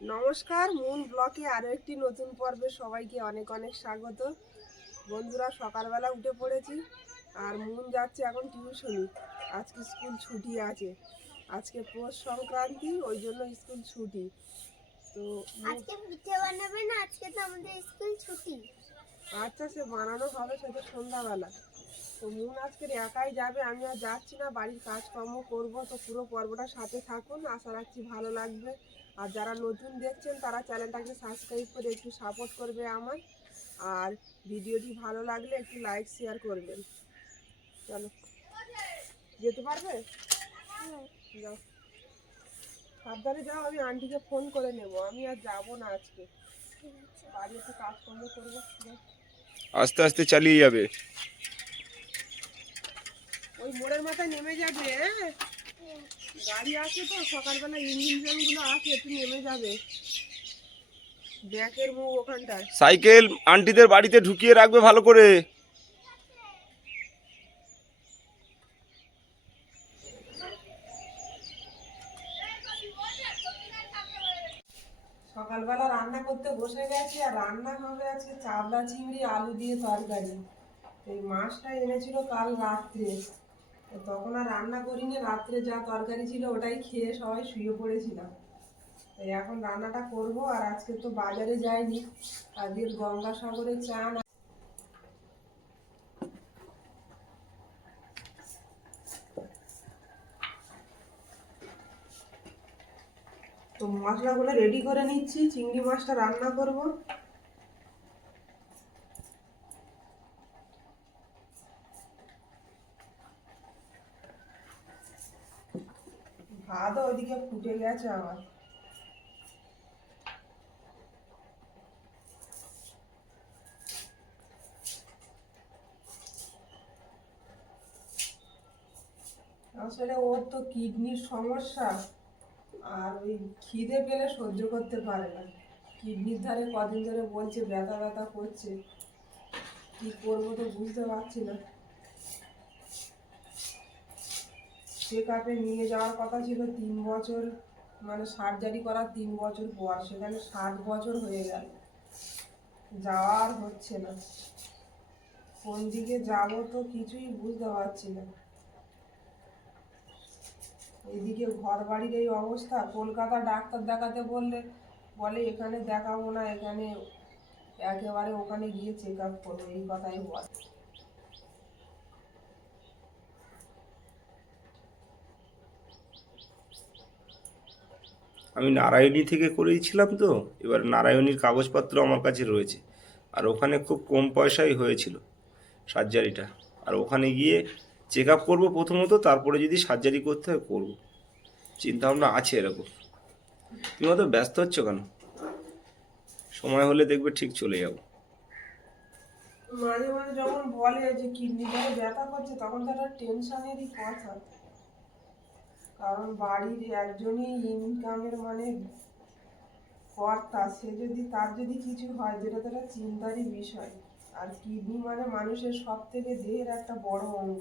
নমস্কার, মুন ব্লকে আরও একটি নতুন পর্বে সবাইকে অনেক অনেক স্বাগত। বন্ধুরা, সকালবেলা উঠে পড়েছি আর মুন যাচ্ছে এখন টিউশনি। আজকে স্কুল ছুটি আছে, আজকে পৌষ সংক্রান্তি, ওই জন্য স্কুল ছুটি। তো আজকে পিঠে বানাবে না? আজকে তো আমাদের স্কুল ছুটি। আচ্ছা, সে বানানো হবে সেটা সন্ধ্যাবেলা। তো মুন আজকে একাই যাবে, আমি আর যাচ্ছি না, বাড়ির কাজকর্ম করব। তো পুরো পর্বটা সাথে থাকুন, আশা রাখছি ভালো লাগবে। আর যারা নতুন দেখছেন তারা চ্যানেলটাকে সাবস্ক্রাইব করে একটু সাপোর্ট করবে আমার। আর ভিডিওটি ভালো লাগলে একটু লাইক শেয়ার করবেন। চলো, যেতে পারবে? যাও, সাবধানে যাও, আমি আন্টিকে ফোন করে নেব। আমি আর যাবো না আজকে, বাড়ি একটু কাজকর্ম করবো। আস্তে আস্তে চালিয়ে যাবে। ওই মোড়ের মাথায় নেমে যাবে। হ্যাঁ, গাড়ি আছে তো, সকালবেলা ইঞ্জিন গুলো আছে, একটু নেমে যাবে। ব্যাকের মুখ ওখানটায়। সাইকেল আন্টিদের বাড়িতে ঢুকিয়ে রাখবে ভালো করে। সকালবেলা রান্না করতে বসে গেছি, আর রান্না হবে আজকে চাবলা চিংড়ি আলু দিয়ে তরকারি। এই মাছটা এনেছিল কাল রাত্রে, তখন আর রান্না করিনি। রাত্রে যা তরকারি ছিল ওটাই খেয়ে সবাই শুয়ে পড়েছিলাম। এখন রান্নাটা করব। আর আজকে তো বাজারে যাইনি, আজকে গঙ্গাসাগরে চান। তো মশলাগুলো রেডি করে নিচ্ছি, চিংড়ি মাছটা রান্না করব। ভাতও ওইদিকে ফুটে গেছে আমার। আসলে ওর তো কিডনির সমস্যা, আর ওই খিদে পেলে সহ্য করতে পারে না। কিডনির ধারে কদিন ধরে বলছে ব্যথা ব্যথা করছে, কি করবো তো বুঝতে পারছি না। চেক আপে নিয়ে যাওয়ার কথা ছিল 3 বছর, মানে সার্জারি করার 3 বছর পর, সেখানে 60 বছর হয়ে গেল, যাওয়ার হচ্ছে না। কোন দিকে যাবো তো কিছুই বুঝতে পারছি না। এদিকে ঘর বাড়ির এই অবস্থা, কলকাতা ডাক্তার দেখাতে বলে এখানে দেখাবো না, এখানে একেবারে ওখানে গিয়ে চেক আপ করবো, এই কথাই বল। আমি নারায়ণী থেকে করেছিলাম তো, এবার নারায়ণীর কাগজপত্র আমার কাছে রয়েছে। আর ওখানে খুব কম পয়সায় হয়েছিল সার্জারিটা। আর ওখানে গিয়ে চেক আপ করবো প্রথমত, তারপরে যদি সার্জারি করতে হয় করবো। চিন্তাভাবনা আছে এরকম। তুমি অত ব্যস্ত হচ্ছ কেন? সময় হলে দেখবে ঠিক চলে যাবো। মাঝে মাঝে যখন বলে যে কিডনিটা ব্যথা করছে, তখন তো একটা টেনশনেরই কথা। কারণ বাড়ির একজনই ইনকামের মানে কর্তা, তার যদি কিছু হয়, যেটা তো একটা চিন্তারই বিষয়। আর কিডনি মানে মানুষের সব থেকে দেহের একটা বড় অঙ্গ,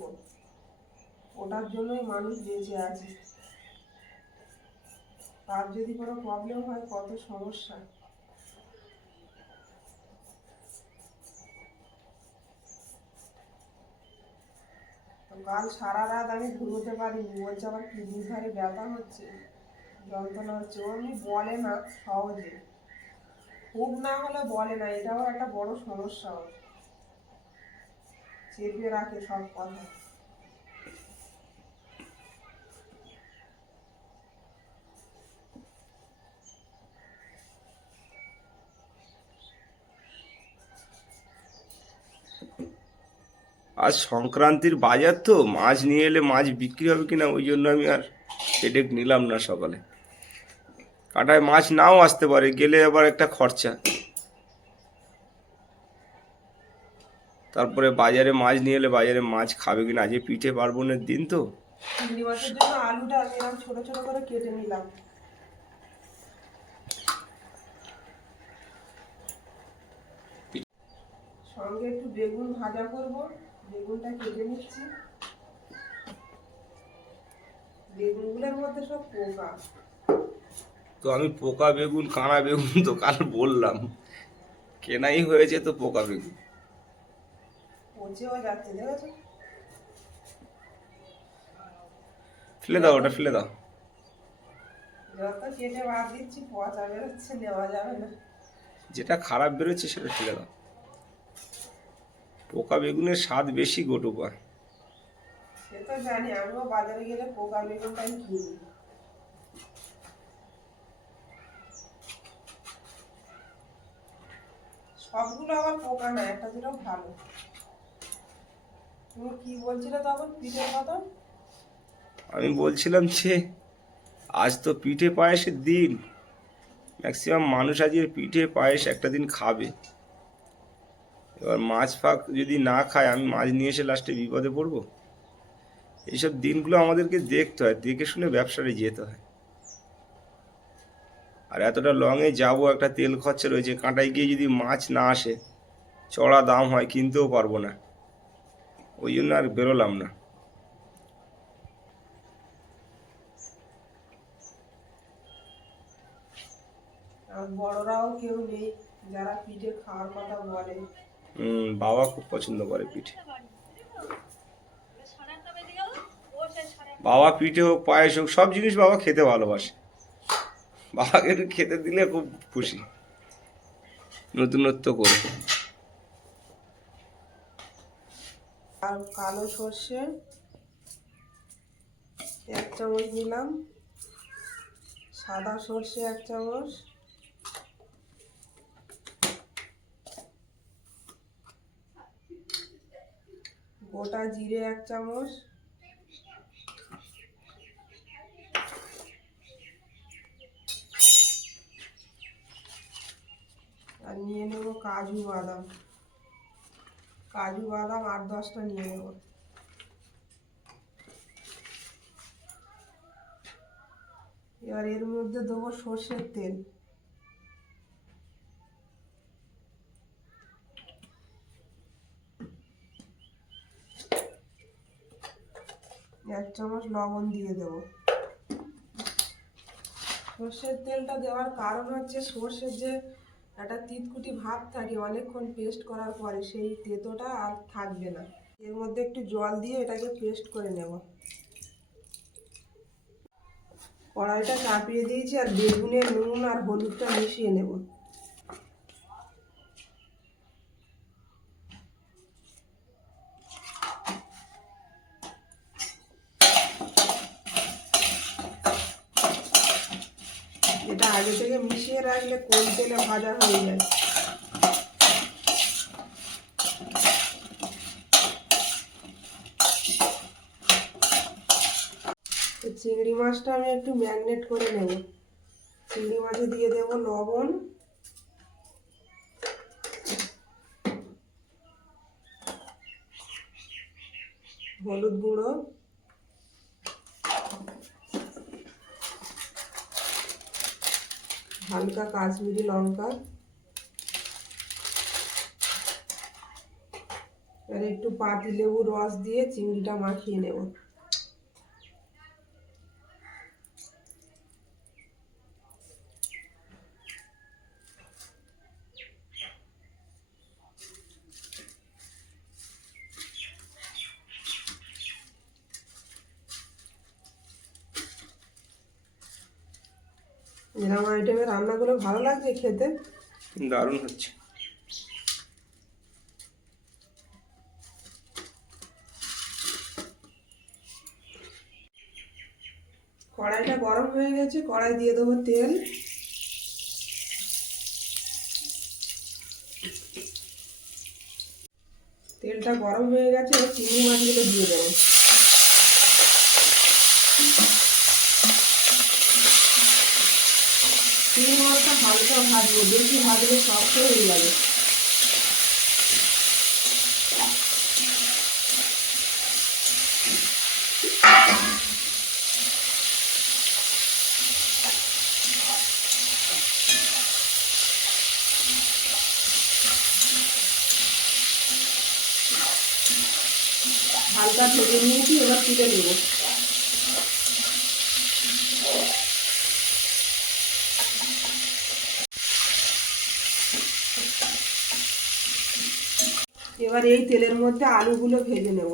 ওটার জন্যই মানুষ বেঁচে আছে। তার যদি কোনো প্রবলেম হয়, কত সমস্যা। তো কাল সারা রাত আমি ঘুমোতে পারিনি, বলছে আবার কিডনির ধারে ব্যথা হচ্ছে, যন্ত্রণা হচ্ছে। ও এমনি বলে না সহজে, খুব না হলে বলে না, এটাও একটা বড় সমস্যা। ওর চেপে রাখে সব কথা। আজ সংক্রান্তির বাজার তো, মাছ নিয়ে এলে মাছ বিক্রি হবে কিনা ওই জন্য আমি আর হেডেক নিলাম না সকালে। কাঁটায় মাছ নাও আসতে পারে, গেলে আবার একটা খরচা। তারপরে বাজারে মাছ নিয়ে এলে বাজারে মাছ খাবে কিনা, আজকে পিঠে পার্বণের দিন তো। চিংড়ি মাছের জন্য আলুটা আমি এরকম ছোট ছোট করে কেটে নিলাম। সঙ্গে একটু বেগুন ভাজা করব, বেগুনটা কেটে নিচ্ছি। বেগুনগুলোর মধ্যে সব পোকা। তো তো আমি পোকা বেগুন কাঁড়া বেগুন তো কাল বললাম, কেনাই হয়েছে তো পোকা বেগুন। পচেও যাচ্ছে দেখেছো, ফেলে দাও, ওটা ফেলে দাও। যত কেটে বাদ দিচ্ছি পচা বেরোচ্ছে, নেওয়া যাবে না। যেটা খারাপ বেরোচ্ছে সেটা ফেলে দাও। পোকা বেগুনের স্বাদ বেশি গোটুপা। সে তো জানি, আমিও বাজারে গেলে পোকা বেগুনটাই কিনি। সবগুলো আবার পোকা না, একটা দুটো ভালো। তুমি কি বলছিলে তখন পিঠের কথা? আমি বলছিলাম যে আজ তো পিঠে পায়েসের দিন, ম্যাক্সিমাম মানুষ আজকে পিঠে পায়েস একটা দিন খাবে। এবার মাছ ফাঁক যদি না খায়, আমি মাছ নিয়ে এসে লাস্টে বিপদে পড়বো। এইসব দিনগুলো আমাদেরকে দেখতে হয়, দেখে শুনে ব্যবসাটা যেতে হয়। আর এতটা লংয়ে যাবো, একটা তেল খরচা রয়েছে, কাঁটায় গিয়ে যদি মাছ না আসে, চড়া দাম হয়, কিনতেও পারবো না, ওই জন্য আর বেরোলাম না। আর বড়রাও কেউ নেই যারা পিঠে খাওয়ার কথা বলে। বাবা খুব পছন্দ করে পিঠে। বাবা পিঠে হোক পায়েস হোক সব জিনিস বাবা খেতে ভালোবাসে। বাবাকে একটু খেতে দিলে খুব খুশি, নতুনত্ব করে। আর কালো সর্ষে 1 চামচ দিলাম, সাদা সর্ষে 1 চামচ, গোটা জিরে 1 চামচ, আর নিয়ে নেব কাজু বাদাম। কাজু বাদাম 8-10টা নিয়ে নেব। এবার এর মধ্যে দেবো সর্ষের তেল। এক চামচ লবণ দিয়ে দেবো। সর্ষের তেলটা দেওয়ার কারণ হচ্ছে সর্ষের যে একটা তিতকুটি ভাব থাকে অনেকক্ষণ পেস্ট করার পরে, সেই তেতোটা আর থাকবে না। এর মধ্যে একটু জল দিয়ে এটাকে পেস্ট করে নেব। কড়াইটা চাপিয়ে দিয়েছি, আর বেগুনে নুন আর হলুদটা মিশিয়ে নেব। এটা আগে থেকে মিশিয়ে রাখলে কম তেলে ভাজা হয়ে যায়। চিংড়ি মাছটা আমি একটু ম্যারিনেট করে নেব। চিংড়ি মাছে দিয়ে দেব লবণ, হলুদ গুঁড়ো, হালকা কাশ্মীরি লঙ্কা, আর একটু পাতিলেবুর রস দিয়ে চিংড়িটা মাখিয়ে নেব। এরকম আইটেমের রান্নাগুলো ভালো লাগছে খেতে, দারুণ হচ্ছে। কড়াইটা গরম হয়ে গেছে, কড়াই দিয়ে দেবো তেল। তেলটা গরম হয়ে গেছে, এবার চিংড়ি মাছগুলো দিয়ে দেবো। চিংড়ি মাছটা হালকা ভাজবো, বেশি ভাজলে শক্ত হয়ে যাবে। হালকা ভেজে নিয়েছি, এবার তুলে নেব। এবার এই তেলের মধ্যে আলুগুলো ভেজে নেব।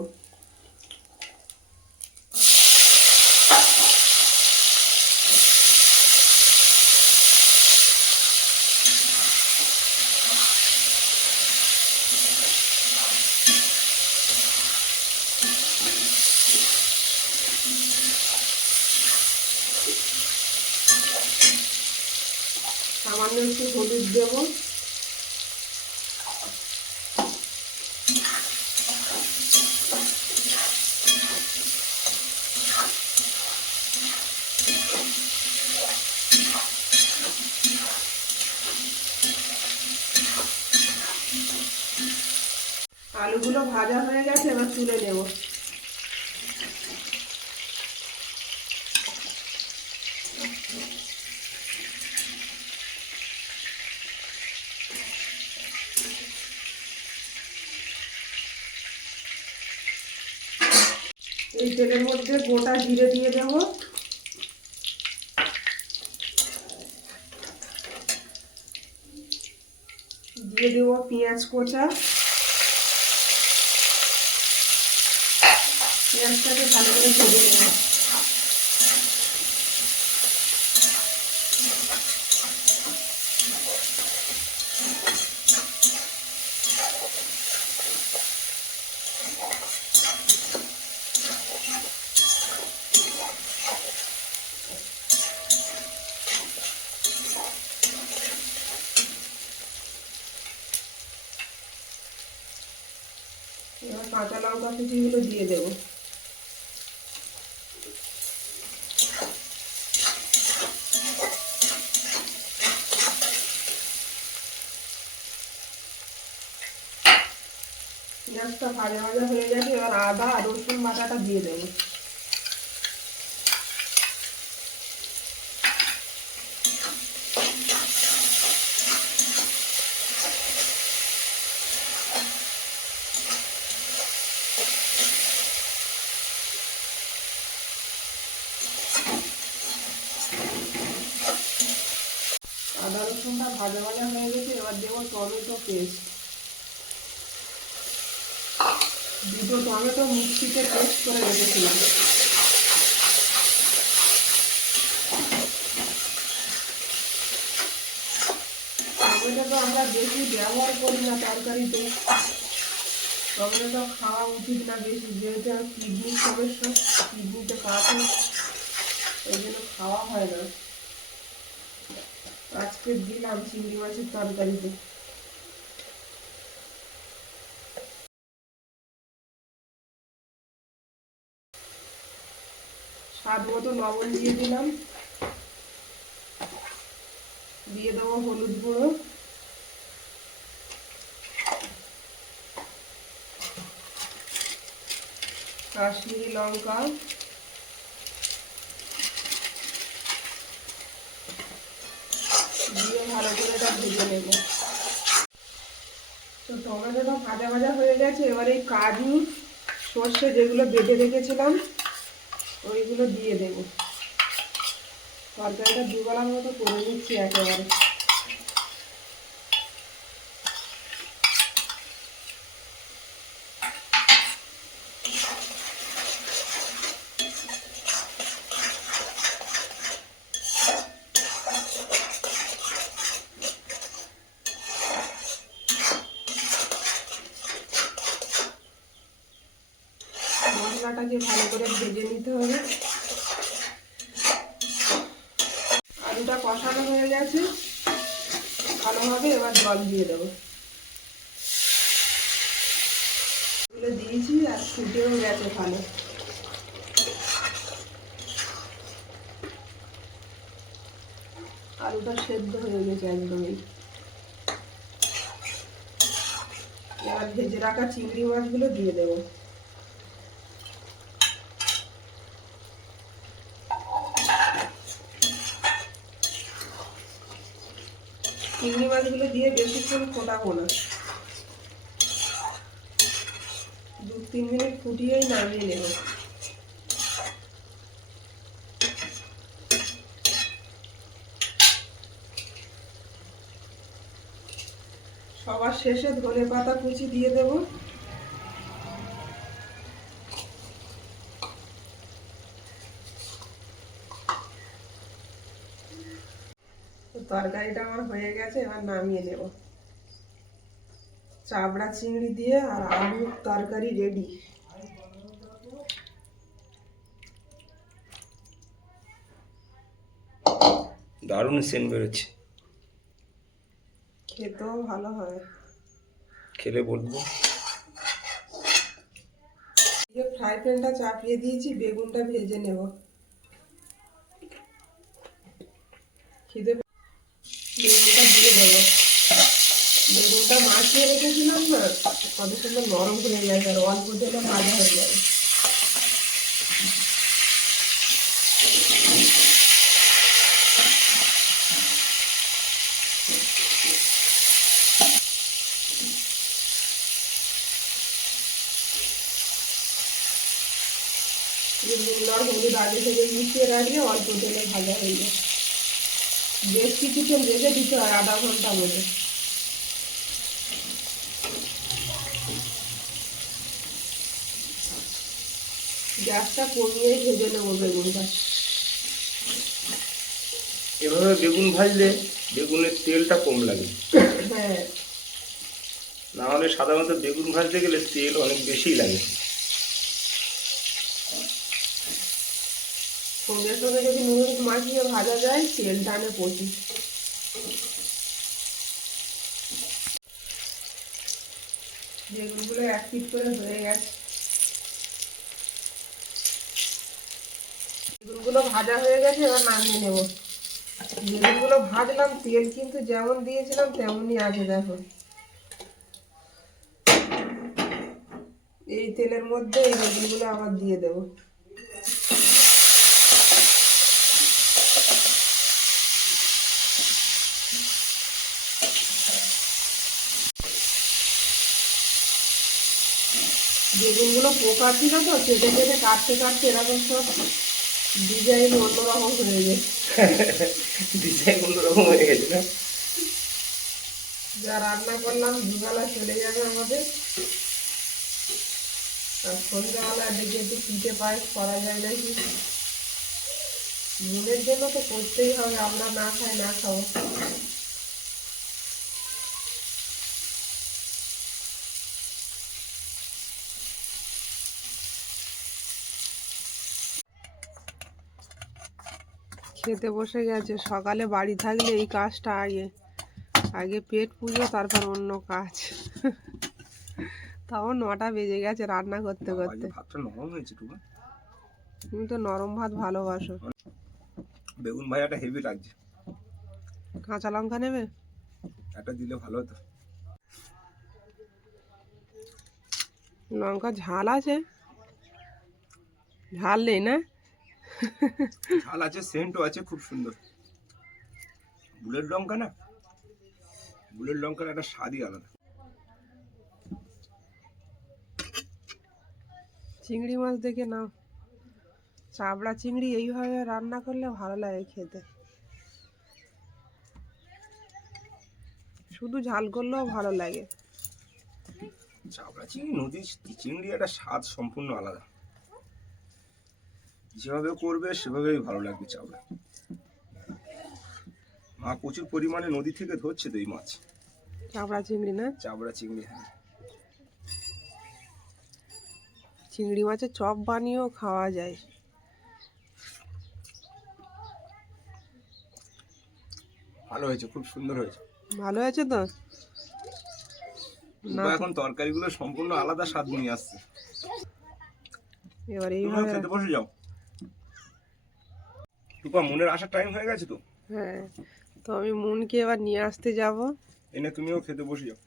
সামান্য একটু হলুদ দেবো, আলুগুলো ভাজা হয়ে গেছে, এবার তুলে নেব। এই তেলের মধ্যে গোটা জিরে দিয়ে দেব, দিয়ে দেব পেঁয়াজ কোচা। পেঁয়াজটাকে ভালো করে ভেজে নেব। এবার কাঁচা লঙ্কা কুচিগুলো দিয়ে দেবো। পেঁয়াজটা ভাজা ভাজা হয়ে গেছে, এবার আদা আর রসুন বাটাটা দিয়ে দেবো। আদা রসুনটা ভাজা ভাজা হয়ে গেছে, এবার দেবো টমেটো পেস্ট। দুটো টমেটো মিক্সিতে পেস্ট করে রেখেছিলাম। টমেটো তো আমরা বেশি ব্যবহার করি না তরকারিতে, টমেটো খাওয়া উচিত না বেশি, যেহেতু কিডনির সমস্যা, কিডনিতে কাটে, ওই জন্য খাওয়া হয় না। আজকে দিলাম চিংড়ি মাছের তরকারিতে। স্বাদ মতো লবণ দিয়ে দিলাম, দিয়ে দেবো হলুদ গুঁড়ো, কাশ্মীরি লঙ্কা, দিয়ে ভালো করে এটা ভেজে নেব। তো টমেটোটা ভাজা ভাজা হয়ে গেছে, এবার এই কাজু সর্ষে যেগুলো বেটে রেখেছিলাম ওইগুলো দিয়ে দেব। তরকারিটা দুবেলার মতো করে নিচ্ছি একেবারে। মশলাটাকে ভালো করে ভেজে নিতে হবে। আলুটা কষানো হয়ে গেছে ভালোভাবে, এবার জল দিয়ে দেবো। এগুলো দিয়েছি আর ফুটেও গেছে ভালো। আলুটা সেদ্ধ হয়ে গেছে একদমই। এবার ভেজে রাখা চিংড়ি মাছগুলো দিয়ে দেবো। চিংড়ি মাছগুলো দিয়ে বেশিক্ষণ ফোটাবো না, 2-3 মিনিট ফুটিয়েই নামিয়ে নেব। সবার শেষে ধনে পাতা কুচি দিয়ে দেব। তরকারিটা আমার হয়ে গেছে, এবার নামিয়ে নেব। চাবড়া চিংড়ি দিয়ে আর আলুর তরকারি রেডি। দারুণ সেন্ট বেরোচ্ছে, খেতেও ভালো হয়। খেলে বলবো। ফ্রাই প্যানটা চাপিয়ে দিয়েছি, বেগুনটা ভেজে নেব। বেগুনটা দিয়ে দেবো। বেগুনটা মাখিয়ে রেখেছিলাম না, কত সুন্দর নরম হয়ে গেছে, আর অল্প তেলে ভাজা হয়ে যাবে। নুন আর হলুদ আগে থেকে মিশিয়ে রাখলে অল্প তেলে ভাজা হয়ে যায়। বেশ কিছুক্ষণ রেখে দিতে হয়, আধা ঘন্টা মতো। গ্যাসটা কমিয়েই ভেজে নেবো বেগুনটা। এভাবে বেগুন ভাজলে বেগুনের তেলটা কম লাগে। হ্যাঁ, না হলে সাধারণত বেগুন ভাজতে গেলে তেল অনেক বেশি লাগে। সঙ্গে সঙ্গে যদি নুন মাখিয়ে ভাজা যায়, তেল টানে প্রচুর। বেগুনগুলো এক পিট করে হয়ে গেছে। বেগুনগুলো ভাজা হয়ে গেছে, এবার নামিয়ে নেব। বেগুনগুলো ভাজলাম, তেল কিন্তু যেমন দিয়েছিলাম তেমনই আছে, দেখো। এই তেলের মধ্যে এই বেগুনগুলো আবার দিয়ে দেবো। বেগুনগুলো পোকা ছিল তো, কেটে কেটে কাটতে কাটতে এরকম সব ডিজাইন অন্যরকম হয়ে গেছে। ডিজাইন অন্যরকম হয়ে গেছে না? যা রান্না করলাম দুবেলা চলে যাবে আমাদের। আর সন্ধ্যাবেলা দেখে একটু পিঠে পায়েস করা যায় নাকি। মনের জন্য তো করতেই হবে, আমরা না খাই না খাবো। খেতে বসে গেছে। সকালে বাড়ি থাকলে এই কাজটা আগে আগে পেট পুজো, তারপর অন্য কাজ। তাও 9টা বেজে গেছে রান্না করতে করতে। ভাতটা নরম হয়েছে টুকু। তুমি তো নরম ভাত ভালোবাসো। বেগুন ভাজাটা হেভি লাগছে। কাঁচা লঙ্কা নেবে? একটা দিলে ভালো হতো। লঙ্কা ঝাল আছে? ঝাল নেই না? ঝাল আছে, সেন্টও আছে খুব সুন্দর। বুলেট লঙ্কা না, বুলেট লঙ্কার একটা স্বাদই আলাদা। চিংড়ি মাছ দেখে নাও। চাবড়া চিংড়ি এইভাবে রান্না করলে ভালো লাগে খেতে। শুধু ঝাল করলেও ভালো লাগে। চাবড়া চিংড়ি, নদীর চিংড়ি একটা স্বাদ সম্পূর্ণ আলাদা। যেভাবে করবে সেভাবেই ভালো লাগবে চাবড়া। মা প্রচুর পরিমাণে নদী থেকে ধরছে তো এই মাছ। চাবড়া চিংড়ি না? চাবড়া চিংড়ি, হ্যাঁ। চিংড়ি মাছের চপ বানিয়েও খাওয়া যায়। ভালো হয়েছে, খুব সুন্দর হয়েছে। ভালো হয়েছে তো? না, এখন তরকারিগুলো সম্পূর্ণ আলাদা স্বাদ নিয়ে আসছে। এবার তুমিও এইভাবে খেতে বসে যাও। টুপা, মনের আসার টাইম হয়ে গেছে তো। হ্যাঁ, তো আমি মুনকে এবার নিয়ে আসতে যাব। এনে তুমিও খেতে বসে যাও।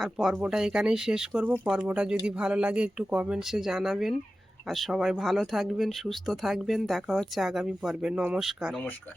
আর পর্বটা এখানেই শেষ করব। পর্বটা যদি ভালো লাগে একটু কমেন্টসে জানাবেন। আর সবাই ভালো থাকবেন, সুস্থ থাকবেন। দেখা হচ্ছে আগামী পর্বে। নমস্কার। নমস্কার।